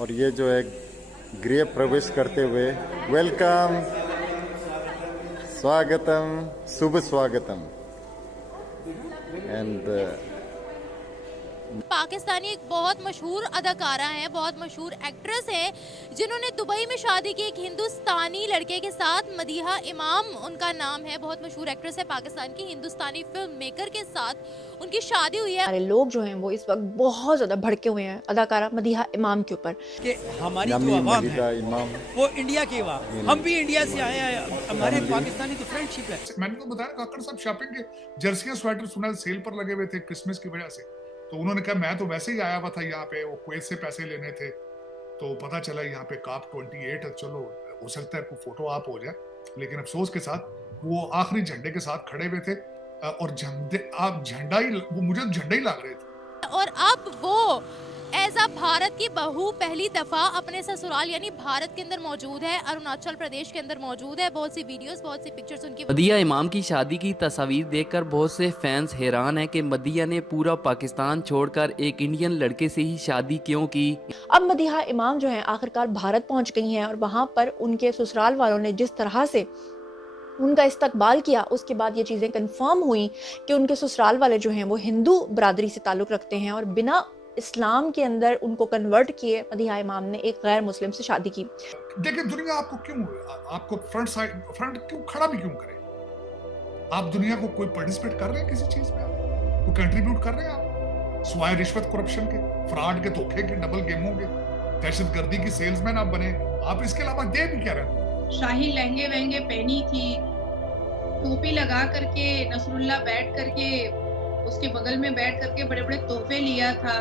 और ये जो है गृह प्रवेश करते हुए वेलकम, स्वागतम, शुभ स्वागतम। एंड पाकिस्तानी एक बहुत मशहूर अदाकारा हैं, बहुत मशहूर एक्ट्रेस हैं, जिन्होंने दुबई में शादी की एक हिंदुस्तानी लड़के के साथ। मदीहा इमाम उनका नाम है, बहुत मशहूर एक्ट्रेस है पाकिस्तान की। हिंदुस्तानी फिल्म मेकर के साथ उनकी शादी हुई है। सारे लोग जो हैं वो इस वक्त बहुत ज़्यादा भड़के हुए हैं अदाकारा मदीहा इमाम के ऊपर कि हमारी जो आवाम है इमाम वो इंडिया की आवाम, हम भी इंडिया से आए हैं, हमारे पाकिस्तानी तो फ्रेंडशिप है। मैंने तो बताया काकड़ साहब शॉपिंग के जर्सियां स्वेटर सुना सेल पर लगे हुए थे क्रिसमस की वजह से, तो उन्होंने कहा मैं तो वैसे ही आया हुआ था यहाँ पे, वो कुवैत से पैसे लेने थे, तो पता चला यहाँ पे काप 28 चलो हो सकता है कोई फोटो आप हो जाए, लेकिन अफसोस के साथ वो आखिरी झंडे के साथ खड़े हुए थे और झंडा ही वो मुझे झंडा ही लग रहे थे। और अब वो एज अ भारत की बहू पहली दफा अपने ससुराल यानी भारत के अंदर मौजूद है, अरुणाचल प्रदेश के अंदर मौजूद है। बहुत सी वीडियोस, बहुत सी पिक्चर्स उनकी। मदीहा इमाम की शादी की तस्वीर देखकर बहुत से फैंस हैरान हैं कि मदीहा ने पूरा पाकिस्तान छोड़कर एक इंडियन लड़के से ही शादी क्यों की। अब मदीहा इमाम जो हैं आखिरकार भारत पहुंच गई हैं और वहां पर उनके ससुराल वालों ने जिस तरह से उनका इस्तकबाल किया, उसके बाद ये चीज़ें कंफर्म हुई कि उनके ससुराल वाले जो हैं वो हिंदू बरादरी से ताल्लुक़ रखते हैं और बिना इस्लाम के अंदर उनको कन्वर्ट किए मदीहा इमाम ने एक गैर मुस्लिम से शादी की। देखिए दुनिया आपको फ्रंट क्यों खड़ा भी क्यों करे? आप दुनिया को कोई पार्टिसिपेट कर रहे हैं किसी चीज में, आप कोई कंट्रीब्यूट कर रहे हैं? आप स्वाय रिश्वत करप्शन के, फ्रॉड के, धोखे के, डबल गेमों के, दहशतगर्दी की सेल्समैन आप बने, आप इसके अलावा दे भी क्या रहे हैं? शाही लहंगे वहंगे पहनी थी, टोपी लगा करके नसरुल्ला बैठ करके उसके बगल में बैठ करके बड़े बड़े तोहफे लिया था,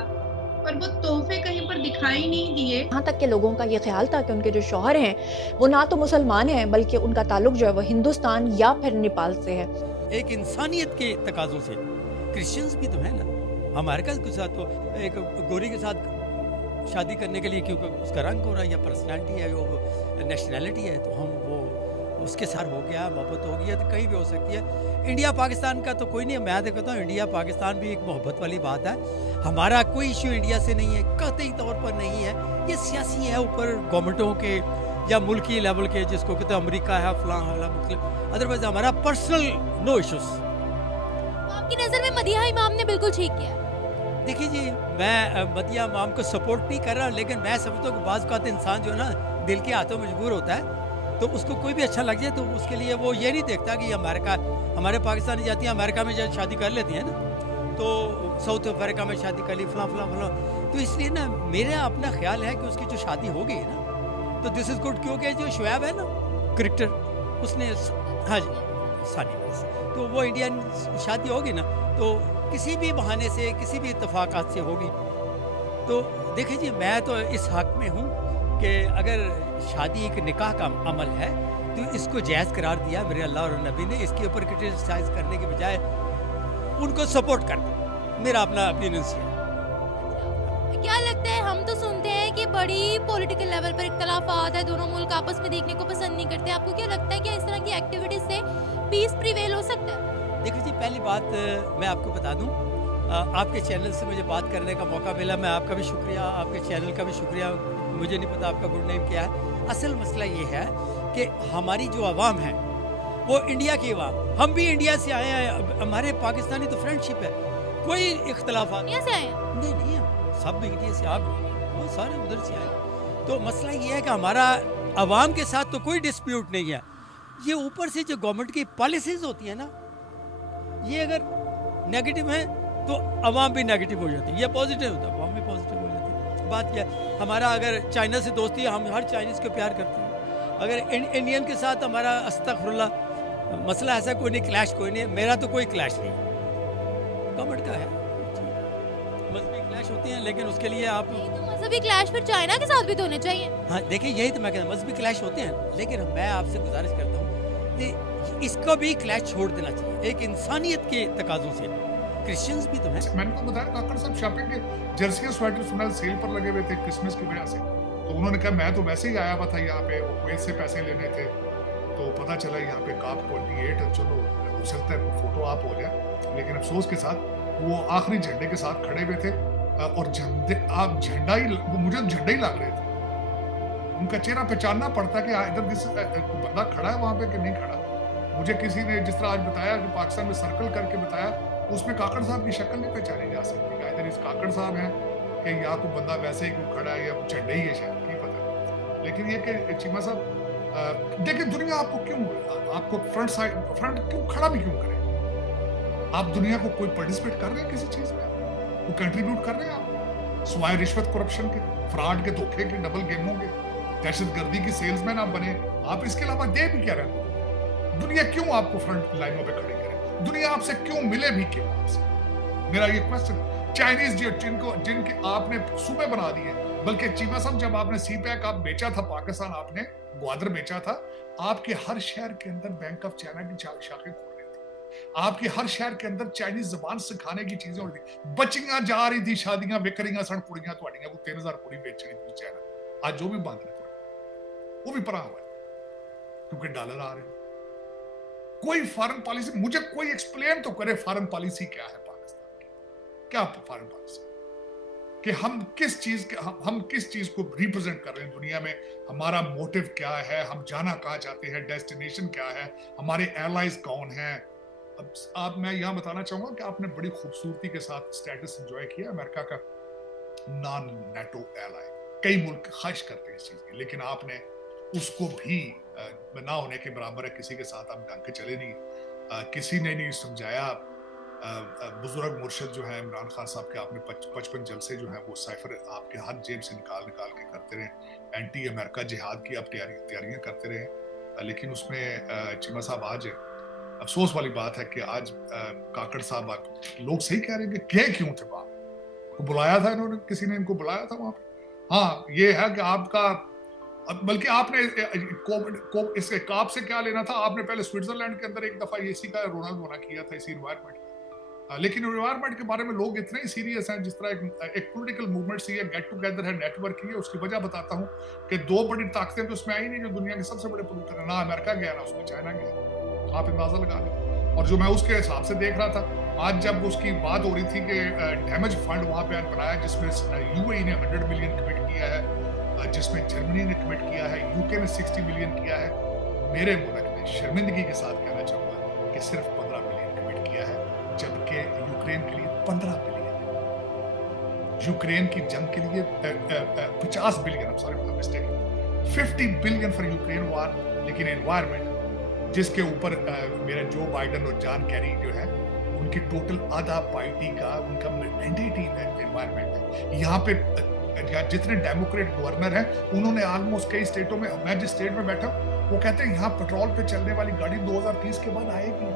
पर वो तोहफे कहीं पर दिखाई नहीं दिए। यहाँ तक के लोगों का ये ख्याल था कि उनके जो शौहर हैं वो ना तो मुसलमान हैं बल्कि उनका ताल्लुक जो है वो हिंदुस्तान या फिर नेपाल से है। एक इंसानियत के तकाजों से क्रिश्चियंस भी तो है ना, हमारे के साथ तो एक गोरी के साथ शादी करने के लिए क्योंकि उसका रंग हो रहा है या पर्सनैलिटी है, वो नेशनैलिटी है, तो हम वो उसके साथ हो गया, मोहब्बत हो गई, तो कहीं भी हो सकती है। इंडिया पाकिस्तान का तो कोई नहीं है, मैं तो कहता हूँ इंडिया पाकिस्तान भी एक मोहब्बत वाली बात है। हमारा कोई इश्यू इंडिया से नहीं है, कतई तौर पर नहीं है। ये सियासी है ऊपर गवर्नमेंटों के या मुल्की लेवल के, जिसको कहते हैं अमेरिका है फलां वाला मुख्तलिफ, अदरवाइज हमारा पर्सनल नो इश्यूज। आपकी नजर में मदीहा इमाम ने बिल्कुल ठीक किया? देखिए जी, मैं मदीहा इमाम को सपोर्ट नहीं कर रहा, लेकिन मैं समझता हूँ कि बाज़ का इंसान जो है ना दिल के हाथों मजबूर होता है, तो उसको कोई भी अच्छा लग जाए तो उसके लिए वो ये नहीं देखता कि अमेरिका, हमारे पाकिस्तानी जाती है अमेरिका में जब शादी कर लेती है ना, तो साउथ अफ्रीका में शादी कर ली फलां फलां फलां, तो इसलिए ना मेरा अपना ख्याल है कि उसकी जो शादी हो गई है ना तो दिस इज़ गुड, क्योंकि जो शुएब है ना क्रिकेटर, उसने हाँ जी सानी बस, तो वो इंडियन शादी होगी ना तो किसी भी बहाने से किसी भी इत्तफाक़ात से होगी। तो देखिए जी, मैं तो इस हक़ में हूँ कि अगर शादी एक निकाह का अमल है तो इसको जायज़ करार दिया मेरे अल्लाह और नबी ने, इसके ऊपर क्रिटिसाइज़ करने के बजाय उनको सपोर्ट कर दो, मेरा अपना ओपिनियन है। क्या लगता है, हम तो सुनते हैं कि बड़ी पॉलिटिकल लेवल पर इख्तलाफात है, दोनों मुल्क आपस में देखने को पसंद नहीं करते। आपको क्या लगता है कि इस तरह की एक्टिविटीज से पीस प्रिवेल हो सकता है? देखिए जी, पहली बात मैं आपको बता दूं, आपके चैनल से मुझे बात करने का मौका मिला, मैं आपका भी शुक्रिया, आपके चैनल का भी शुक्रिया। मुझे नहीं पता आपका गुड नेम क्या है। असल मसला ये है कि हमारी जो आवाम है वो इंडिया की आवाम, हम भी इंडिया से आए हैं, हमारे पाकिस्तानी तो फ्रेंडशिप है, कोई इख्तलाफात इंडिया से आए हैं? नहीं हम सब भी इंडिया से, आप बहुत सारे उधर से आए। तो मसला ये है कि हमारा आवाम के साथ तो कोई डिस्प्यूट नहीं है, ये ऊपर से जो गवर्नमेंट की पॉलिसीज होती है ना, ये अगर नेगेटिव है तो अवाम भी नेगेटिव हो जाती है, ये पॉजिटिव होता है अवाम भी पॉजिटिव हो जाती है। बात क्या है, हमारा अगर चाइना से दोस्ती है, हम हर चाइनीज़ को प्यार करते हैं, अगर इंडियन के साथ हमारा अस्तगफुरुल्लाह मसला ऐसा कोई नहीं, क्लैश कोई नहीं, मेरा तो कोई क्लैश नहीं, गवर्नमेंट का है। मजहबी क्लैश होती हैं लेकिन उसके लिए आप तो मजहबी क्लैश फिर चाइना के साथ भी तो होने चाहिए। हाँ देखिए, यही तो मैं कहता हूँ, मजहबी क्लैश होते हैं, लेकिन मैं आपसे गुजारिश करता हूँ कि इसको भी क्लैश छोड़ देना चाहिए, एक इंसानियत के तकाजों से। क्रिश्चियंस भी तो हैं। मैंने तो बताया काकड़ साहब शॉपिंग के जर्सियां स्वेटर सुना सेल पर लगे हुए थे क्रिसमस की वजह से, तो उन्होंने कहा मैं तो वैसे ही आया हुआ था यहाँ पे, वो कुवैत से पैसे लेने थे, तो पता चला यहाँ पे काप 28 चलो हो सकता है कोई फोटो आप हो जाए, लेकिन अफसोस के साथ वो आखिरी झंडे के साथ खड़े हुए थे और झंडा ही वो मुझे झंडा ही लग रहे थे। उनका चेहरा पहचानना पड़ता है कि इधर जिस बंदा खड़ा है वहां पे कि नहीं खड़ा। मुझे किसी ने जिस तरह आज बताया कि पाकिस्तान में सर्कल करके बताया, उसमें काकड़ साहब की शक्ल नहीं पहचानी जा सकती। इधर इस काकड़ साहब हैं कि यहाँ कोई बंदा वैसे ही कोई खड़ा है या झंडे ही है, शायद नहीं पता। लेकिन ये कि चीमा साहब देखिए, दुनिया आपको फ्रंट क्यों खड़ा भी क्यों करे? आप दुनिया को कोई पार्टिसिपेट कर रहे हैं किसी चीज में, वो कंट्रीब्यूट कर रहे हैं आप स्वाय रिश्वत, करप्शन के, फ्रॉड के, धोखे के, डबल गेमों के, दहशतगर्दी की सेल्समैन आप बने। आप इसके अलावा दे भी क्या रहे हो? दुनिया क्यों आपको फ्रंट लाइनों पे खड़े करे? दुनिया आपसे क्यों मिले भी क्यों आपसे? मेरा ये क्वेश्चन। चाइनीज जिनके आपने सूबे बना दिए, बल्कि चीमा साहब जब आपने सीपैक आप बेचा था पाकिस्तान, आपने ग्वादर बेचा था, आपके हर शहर के अंदर बैंक ऑफ चाइना की शाखें खोल रही थी। आपके हर शहर के अंदर चाइनीज जबान सिखाने की चीजें हो रही थी। बच्चियां जा रही थी, शादियां विक रही सन, कुड़ियां तुहाडियां को 3000 कुड़ी बेच रही थी चाइना। आज जो भी बंद है वो भी परा हुआ है क्योंकि डॉलर आ रहे हैं। कोई फॉरेन पॉलिसी, मुझे कोई एक्सप्लेन तो करे फॉरेन पॉलिसी क्या है पाकिस्तान की? क्या फॉरेन पॉलिसी कि हम किस चीज को रिप्रेजेंट कर रहे हैं दुनिया में? हमारा मोटिव क्या है? हम जाना कहां चाहते हैं? डेस्टिनेशन क्या है? हमारे एलाइज कौन हैं? अब मैं यहां बताना चाहूंगा कि आपने बड़ी खूबसूरती के साथ स्टेटस एंजॉय किया अमेरिका का नॉन नेटो एलाई। कई मुल्क ख्वाहिश करते हैं इस चीज की, लेकिन आपने उसको भी ना होने के बराबर है। किसी के साथ आप ढंग के चले नहीं, किसी ने नहीं समझाया। बुजुर्ग मुर्शद जो है इमरान खान साहब के, आपने 55 जलसे जो है वो साइफर आपके हर जेब से निकाल के करते रहे। एंटी अमेरिका जिहाद की आप तैयारियां करते रहे, लेकिन उसमें चीमा साहब आज अफसोस वाली बात है कि आज काकड़ साहब, लोग सही कह रहे हैं कि गए क्यों थे वहां? को बुलाया था इन्होंने, किसी ने इनको बुलाया था वहां पे? हाँ, ये है कि आपका, बल्कि आपने इसके काप से क्या लेना था? आपने पहले स्विट्जरलैंड के अंदर एक दफा इसी का रोनाल्ड बना किया था, इसी इन्वायरमेंट। लेकिन इन्वायरमेंट के बारे में लोग इतने ही सीरियस हैं, जिस तरह एक पॉलिटिकल मूवमेंट सी है, गेट टुगेदर है, नेटवर्किंग है। उसकी वजह बताता हूँ कि दो बड़ी ताकतें तो उसमें आई नहीं जो दुनिया के सबसे बड़े पोल्यूटर है। ना अमेरिका गया, ना उसमें चाइना गया। आप अंदाजा लगा लें। और जो मैं उसके हिसाब से देख रहा था आज, जब उसकी बात हो रही थी कि डैमेज फंड वहां पे बनाया, जिसमें यूएई ने 100 मिलियन कमिट किया है, जिसमें जर्मनी ने कमिट किया है, यूके ने 60 मिलियन किया है। मेरे मुल्क ने शर्मिंदगी के साथ कहना चाहूंगा कि सिर्फ 15 मिलियन कमिट किया है, जबकि यूक्रेन के लिए 15 बिलियन है। यूक्रेन की जंग के लिए 50 billion, sorry mistake, 50 billion for Ukraine वार। लेकिन एनवायरमेंट, जिसके ऊपर मेरे जो बाइडन और जॉन कैरी जो है, उनकी टोटल आधा पार्टी का उनका मैंडेट ही एनवायरमेंट है। यहाँ पे जितने डेमोक्रेट गवर्नर हैं, उन्होंने ऑलमोस्ट कई स्टेटों में, मैं जिस स्टेट में बैठा वो कहते हैं यहाँ पेट्रोल पे चलने वाली गाड़ी 2030 के बाद आएगी।